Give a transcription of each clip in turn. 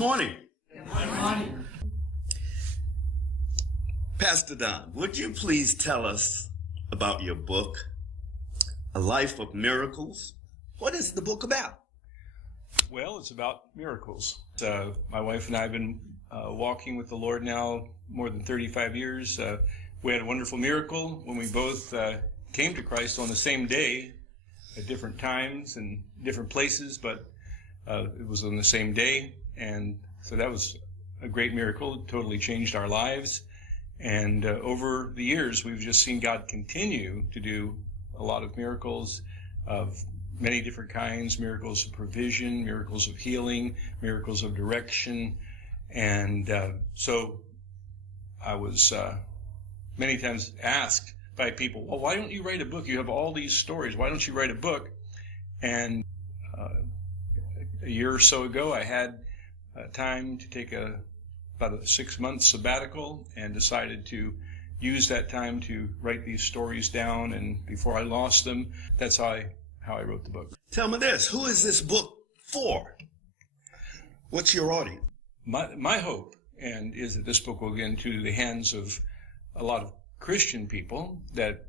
morning. Good morning. Pastor Don, would you please tell us about your book, A Life of Miracles? What is the book about? Well, it's about miracles. My wife and I have been walking with the Lord now more than 35 years. We had a wonderful miracle when we both came to Christ on the same day at different times and different places, but it was on the same day. And so that was a great miracle. It totally changed our lives. And over the years, we've just seen God continue to do a lot of miracles of many different kinds, miracles of provision, miracles of healing, miracles of direction. And so I was many times asked by people, well, why don't you write a book? You have all these stories. Why don't you write a book? And a year or so ago, I had time to take about a 6-month sabbatical and decided to use that time to write these stories down. And before I lost them, that's how I wrote the book. Tell me this, who is this book for? What's your audience? My hope is that this book will get into the hands of a lot of Christian people that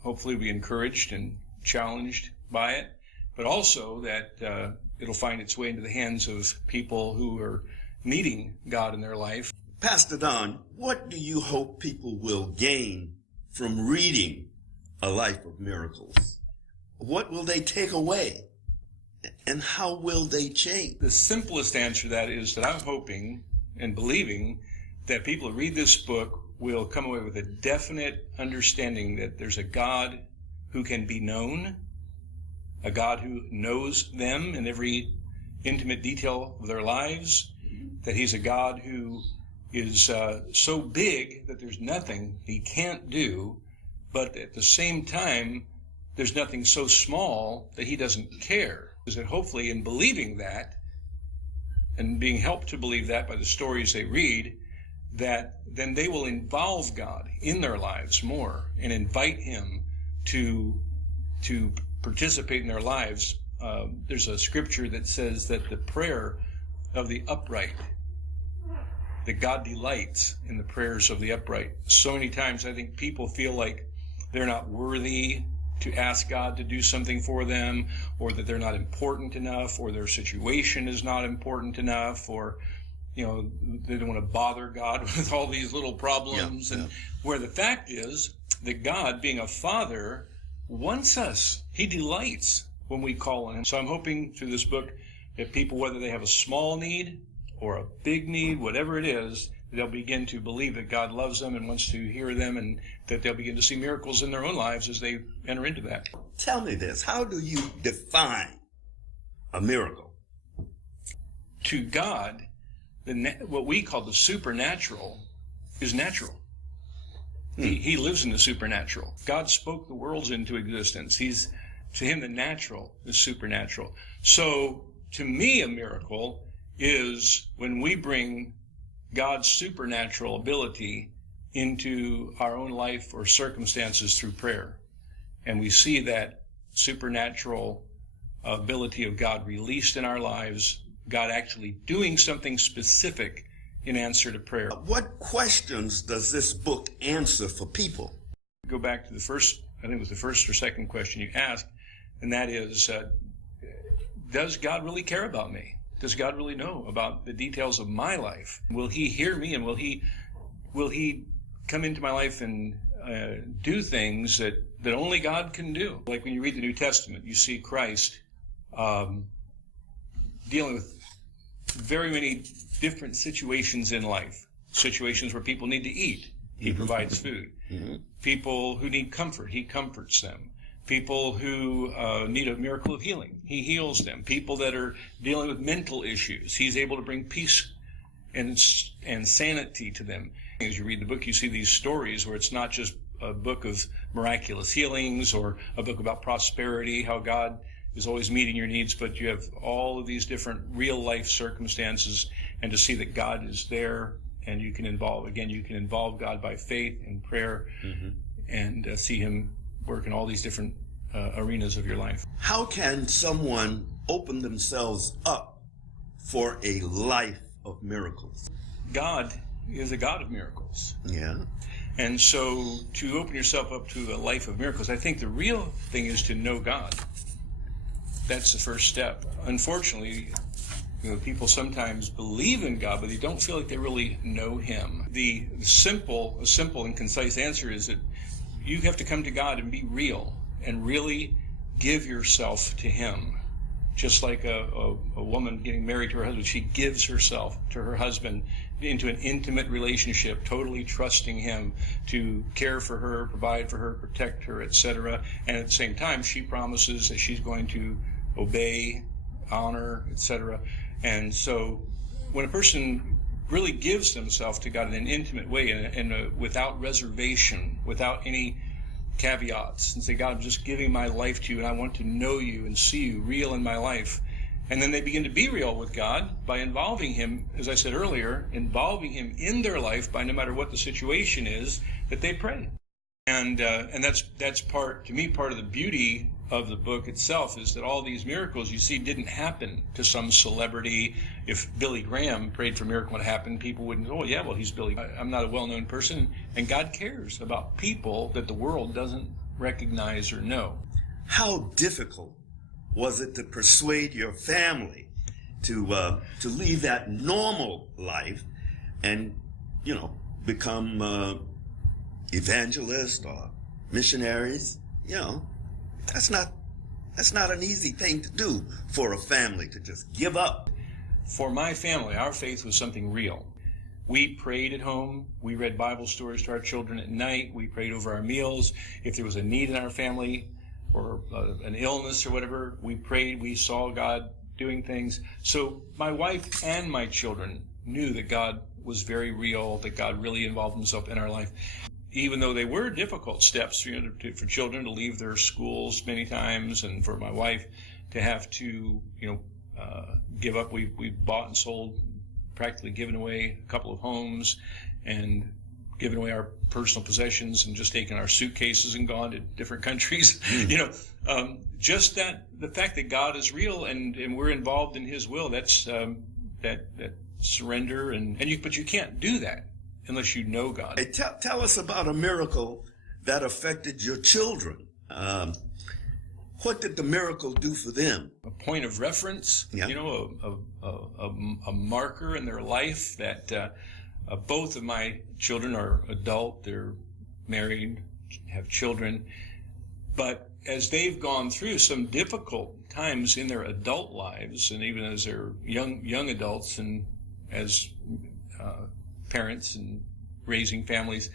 hopefully will be encouraged and challenged by it, but also that it'll find its way into the hands of people who are needing God in their life. Pastor Don, what do you hope people will gain from reading A Life of Miracles? What will they take away? And how will they change? The simplest answer to that is that I'm hoping and believing that people who read this book will come away with a definite understanding that there's a God who can be known, a God who knows them in every intimate detail of their lives, that he's a God who is so big that there's nothing he can't do, but at the same time, there's nothing so small that he doesn't care. Is that hopefully in believing that and being helped to believe that by the stories they read, that then they will involve God in their lives more and invite him to participate in their lives. There's a scripture that says that the prayer of the upright, that God delights in the prayers of the upright. So many times I think people feel like they're not worthy to ask God to do something for them, or that they're not important enough, or their situation is not important enough, or they don't want to bother God with all these little problems. Yeah. Where the fact is that God, being a father, wants us. He delights when we call on him. So I'm hoping through this book that people, whether they have a small need or a big need, whatever it is, they'll begin to believe that God loves them and wants to hear them, and that they'll begin to see miracles in their own lives as they enter into that. Tell me this, how do you define a miracle? To God, what we call the supernatural is natural. He lives in the supernatural. God spoke the worlds into existence. To him, the natural is supernatural. So, to me, a miracle is when we bring God's supernatural ability into our own life or circumstances through prayer. And we see that supernatural ability of God released in our lives, God actually doing something specific in answer to prayer. What questions does this book answer for people? Go back to the first or second question you asked, and that is, does God really care about me? Does God really know about the details of my life? Will he hear me, and will he come into my life and do things that only God can do? Like when you read the New Testament, you see Christ dealing with very many different situations in life. Situations where people need to eat, he provides food. People who need comfort, he comforts them. People who need a miracle of healing, he heals them. People that are dealing with mental issues, he's able to bring peace and sanity to them. As you read the book, you see these stories where it's not just a book of miraculous healings or a book about prosperity, how God is always meeting your needs, but you have all of these different real life circumstances, and to see that God is there, and you can involve God by faith and prayer, and see him work in all these different arenas of your life. How can someone open themselves up for a life of miracles. God is a God of miracles. Yeah. And so to open yourself up to a life of miracles, I think the real thing is to know God. That's the first step. Unfortunately, people sometimes believe in God, but they don't feel like they really know Him. The simple and concise answer is that you have to come to God and be real and really give yourself to Him. Just like a woman getting married to her husband, she gives herself to her husband into an intimate relationship, totally trusting him to care for her, provide for her, protect her, etc. And at the same time, she promises that she's going to obey, honor, etc. And so when a person really gives themselves to God in an intimate way and without reservation, without any caveats, and say, God, I'm just giving my life to you, and I want to know you and see you real in my life. And then they begin to be real with God by involving Him, as I said earlier, involving Him in their life by no matter what the situation is, that they pray. And that's part of the beauty of the book itself, is that all these miracles you see didn't happen to some celebrity. If Billy Graham prayed for a miracle and it happened, people wouldn't, oh yeah, well, he's Billy. I'm not a well-known person. And God cares about people that the world doesn't recognize or know. How difficult was it to persuade your family to leave that normal life and, become evangelists or missionaries? That's not an easy thing to do for a family, to just give up. For my family, our faith was something real. We prayed at home. We read Bible stories to our children at night. We prayed over our meals. If there was a need in our family or an illness or whatever, we prayed. We saw God doing things. So my wife and my children knew that God was very real, that God really involved Himself in our life. Even though they were difficult steps for children to leave their schools many times, and for my wife to have to, give up. We bought and sold, practically given away a couple of homes and given away our personal possessions and just taken our suitcases and gone to different countries. Just the fact that God is real and we're involved in His will, that's that surrender, but you can't do that unless you know God. Hey, tell us about a miracle that affected your children. What did the miracle do for them? A point of reference, yeah. A marker in their life that both of my children are adult, they're married, have children, but as they've gone through some difficult times in their adult lives, and even as they're young adults and as parents and raising families,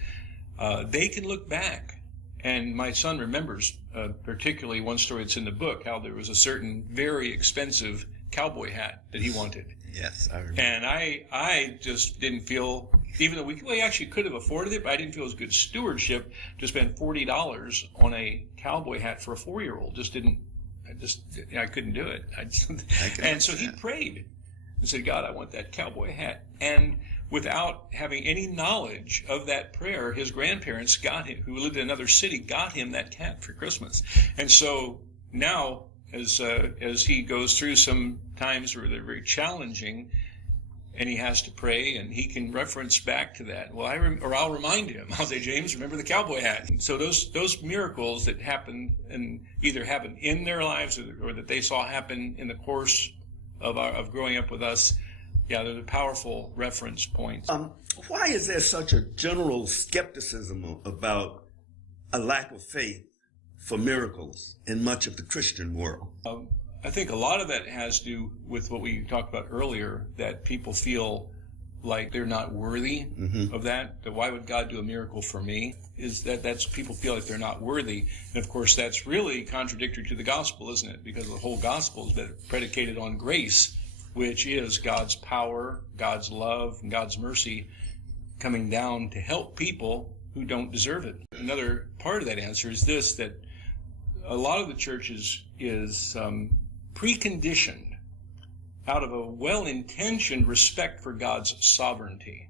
they can look back. And my son remembers particularly one story that's in the book, how there was a certain very expensive cowboy hat that he wanted. Yes, I remember. And I just didn't feel, even though we actually could have afforded it, but I didn't feel it was good stewardship to spend $40 on a cowboy hat for a 4-year-old. I couldn't do it. And so he prayed and said, God, I want that cowboy hat. And without having any knowledge of that prayer, his grandparents got him, who lived in another city, got him that hat for Christmas. And so now, as he goes through some times where they're very challenging, and he has to pray, and he can reference back to that. Well, I'll remind him. I'll say, James, remember the cowboy hat. And so those miracles that happen, and either happen in their lives or that they saw happen in the course of growing up with us, yeah, they're powerful reference points. Why is there such a general skepticism about a lack of faith for miracles in much of the Christian world? I think a lot of that has to do with what we talked about earlier, that people feel like they're not worthy of that. That why would God do a miracle for me? That's people feel like they're not worthy. And of course, that's really contradictory to the gospel, isn't it? Because the whole gospel is predicated on grace, which is God's power, God's love, and God's mercy coming down to help people who don't deserve it. Another part of that answer is this, that a lot of the church is preconditioned out of a well-intentioned respect for God's sovereignty.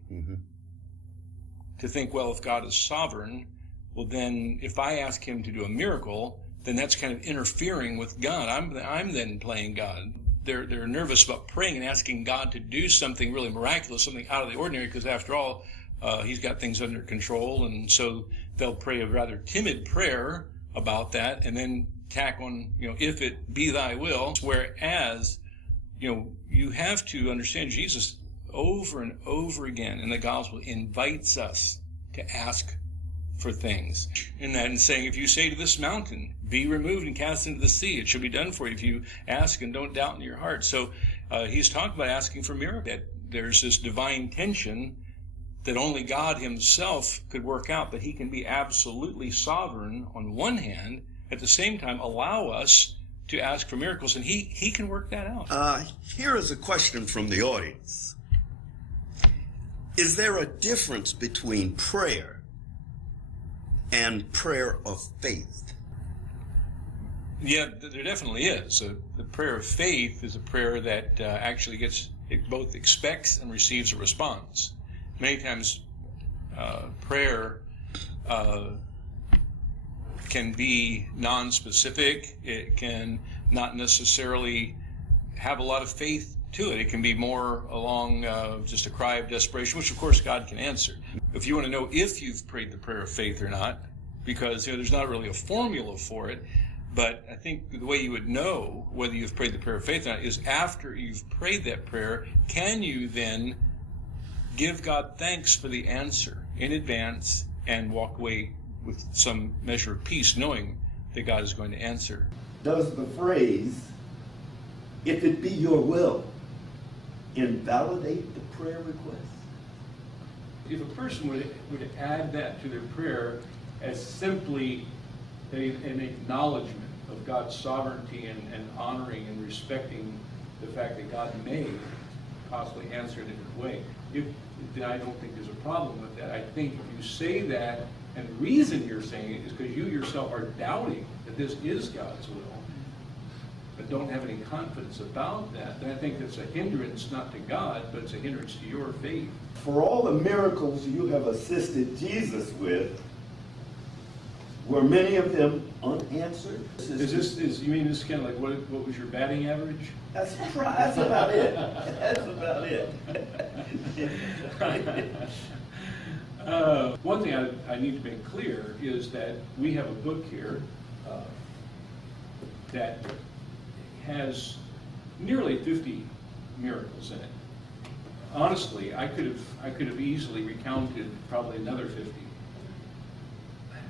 To think, well, if God is sovereign, well then if I ask Him to do a miracle, then that's kind of interfering with God. I'm then playing God. they're nervous about praying and asking God to do something really miraculous, something out of the ordinary, because after all, he's got things under control, and so they'll pray a rather timid prayer about that, and then tack on, if it be thy will. Whereas, you have to understand Jesus over and over again in the gospel invites us to ask for things. In that, and saying, if you say to this mountain, be removed and cast into the sea, it shall be done for you if you ask and don't doubt in your heart. So he's talking about asking for miracles. That there's this divine tension that only God himself could work out, but he can be absolutely sovereign on one hand, at the same time allow us to ask for miracles, and he can work that out. Here is a question from the audience. Is there a difference between prayer and prayer of faith? Yeah, there definitely is. The prayer of faith is a prayer that actually it both expects and receives a response. Many times prayer can be non-specific. It can not necessarily have a lot of faith to it. It can be more along just a cry of desperation, which of course God can answer. If you want to know if you've prayed the prayer of faith or not, because there's not really a formula for it, but I think the way you would know whether you've prayed the prayer of faith or not is after you've prayed that prayer, can you then give God thanks for the answer in advance and walk away with some measure of peace, knowing that God is going to answer. Does the phrase, if it be your will, invalidate the prayer request? If a person would add that to their prayer as simply an acknowledgement of God's sovereignty and honoring and respecting the fact that God may possibly answer in a different way, then I don't think there's a problem with that. I think if you say that, and the reason you're saying it is because you yourself are doubting that this is God's will, but don't have any confidence about that, then I think that's a hindrance not to God, but it's a hindrance to your faith. For all the miracles you have assisted Jesus with, were many of them unanswered? You mean this kind of like what was your batting average? That's about it. That's about it. One thing I need to make clear is that we have a book here that has nearly 50 miracles in it. Honestly, I could have easily recounted probably another 50.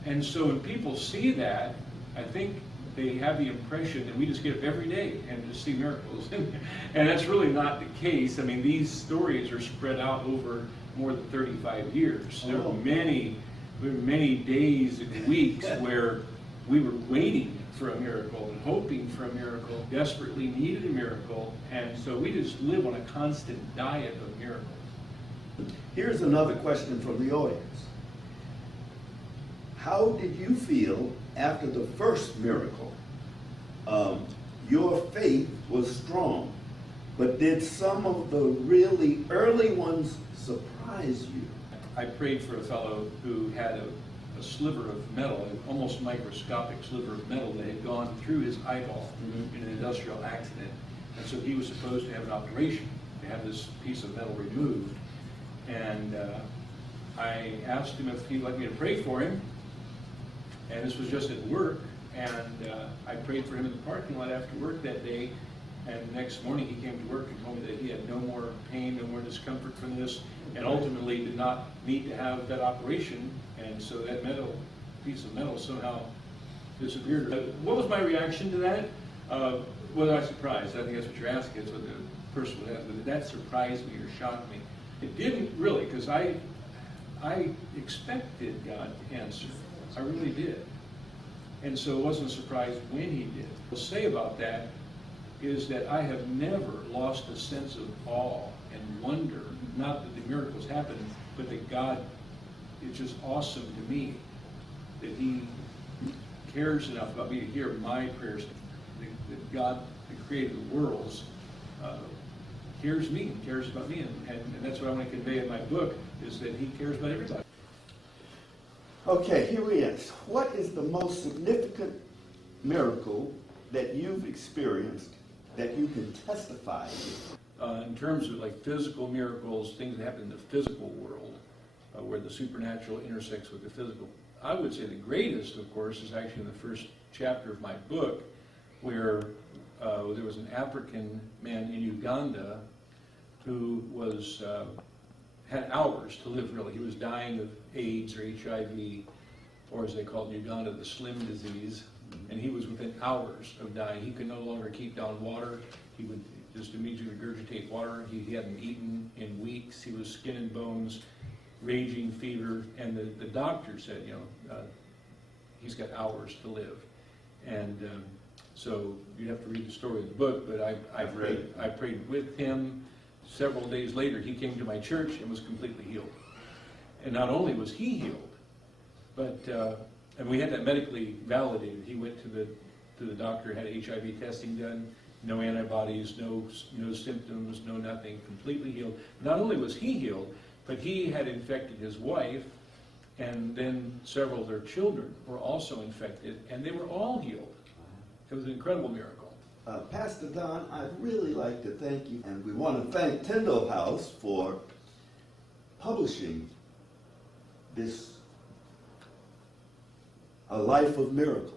And so when people see that, I think they have the impression that we just get up every day and just see miracles. And that's really not the case. I mean, these stories are spread out over more than 35 years. There were many days and weeks where we were waiting for a miracle and hoping for a miracle, desperately needed a miracle, and so we just live on a constant diet of miracles. Here's another question from the audience. How did you feel after the first miracle? Your faith was strong, but did some of the really early ones surprise you? I prayed for a fellow who had a sliver of metal, an almost microscopic sliver of metal that had gone through his eyeball in an industrial accident. And so he was supposed to have an operation to have this piece of metal removed. And I asked him if he'd like me to pray for him. And this was just at work. And I prayed for him in the parking lot after work that day. And the next morning he came to work and told me that he had no more pain, no more discomfort from this, and ultimately did not need to have that operation. And so that piece of metal somehow disappeared. What was my reaction to that? Was I surprised? I think that's what you're asking. That's what the person would ask. Did that surprise me or shock me? It didn't really, because I expected God to answer. I really did. And so it wasn't a surprise when he did. What I'll say about that is that I have never lost a sense of awe and wonder, not that the miracles happen, but that God is just awesome to me, that he cares enough about me to hear my prayers, that God, the creator of the worlds, hears me and cares about me, and that's what I want to convey in my book, is that he cares about everybody. Okay, here he is. What is the most significant miracle that you've experienced that you can testify to? In terms of like physical miracles, things that happen in the physical world, where the supernatural intersects with the physical, I would say the greatest, of course, is actually in the first chapter of my book, where there was an African man in Uganda who was had hours to live, really. He was dying of AIDS or HIV, or as they call it in Uganda, the slim disease, and he was within hours of dying. He could no longer keep down water. He would just immediately regurgitate water. He hadn't eaten in weeks. He was skin and bones, raging fever, and the doctor said, he's got hours to live. And so you have to read the story of the book, but I prayed with him. Several days later, he came to my church and was completely healed. And not only was he healed, but and we had that medically validated. He went to the doctor, had HIV testing done, no antibodies, no symptoms, no nothing, completely healed. Not only was he healed, but he had infected his wife, and then several of their children were also infected, and they were all healed. It was an incredible miracle. Pastor Don, I'd really like to thank you, and we want to thank Tyndall House for publishing this A Life of Miracles.